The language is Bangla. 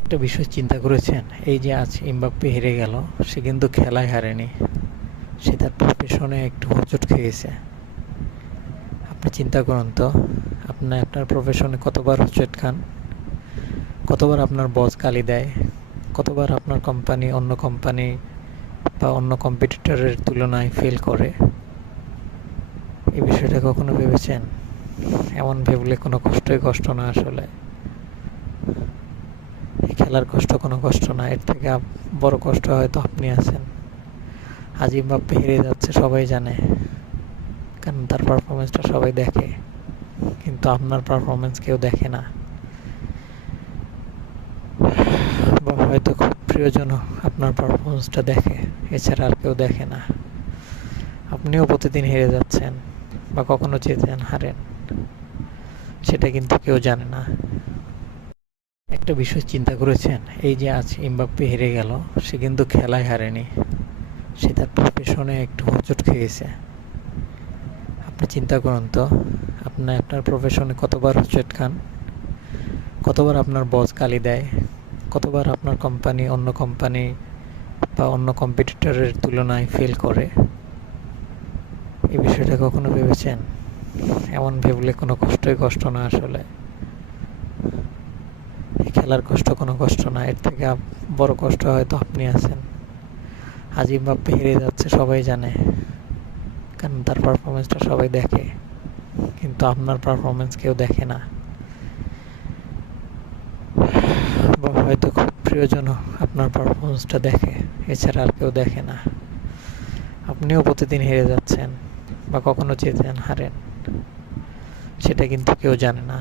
একটা বিষয় চিন্তা করেছেন, এই যে আজ এমবাপ্পে হেরে গেল, সে কিন্তু খেলায় হারেনি, সে তার প্রফেশনে একটু হোঁচট খেয়েছে। আপনি চিন্তা করুন তো, আপনার প্রফেশনে কতবার হোঁচট খান, কতবার আপনার বস গালি দেয়, কতবার আপনার কোম্পানি অন্য কোম্পানি বা অন্য কম্পিটিটরের তুলনায় ফেল করে। এই বিষয়টা কখনো ভেবেছেন? এমন ভেবলে কোনো কষ্টই কষ্ট না আসলে। এই খেলার কষ্ট কোনো কষ্ট না, এর থেকে বড় কষ্ট হয়তো আপনি আছেন। আজ এমবাপ্পে হেরে যাচ্ছে সবাই জানে, কারণ তার পারফরমেন্সটা সবাই দেখে, কিন্তু আপনার পারফরমেন্স কেউ দেখে না, বা হয়তো খুব প্রিয়জন আপনার পারফরমেন্সটা দেখে, এছাড়া আর কেউ দেখে না। আপনিও প্রতিদিন হেরে যাচ্ছেন বা কখনো জেতেন হারেন, সেটা কিন্তু কেউ জানে না। একটা বিষয় চিন্তা করেছেন, এই যে আজ এমবাপ্পে হেরে গেল, সে কিন্তু খেলায় হারেনি, সে তার প্রফেশনে একটু হোঁচট খেয়েছে। আপনি চিন্তা করুন তো, আপনার প্রফেশনে কতবার হোঁচট খান, কতবার আপনার বস গালি দেয়, কতবার আপনার কোম্পানি অন্য কোম্পানি বা অন্য কম্পিটিটরের তুলনায় ফেল করে। এই বিষয়টা কখনো ভেবেছেন? এমন ভেবলে কোনো কষ্টই কষ্ট না আসলে। এই খেলার কষ্ট কোনো কষ্ট না, এর থেকে বড় কষ্ট হয়তো আপনি আছেন। আজ এমবাপ্পে হেরে যাচ্ছে সবাই জানে, কারণ তার পারফরমেন্সটা সবাই দেখে, কিন্তু আপনার পারফরমেন্স কেউ দেখে না, বা হয়তো খুব প্রিয়জন আপনার পারফরমেন্সটা দেখে, এছাড়া আর কেউ দেখে না। আপনিও প্রতিদিন হেরে যাচ্ছেন বা কখনো জেতেন হারেন, সেটা কিন্তু কেউ জানে না।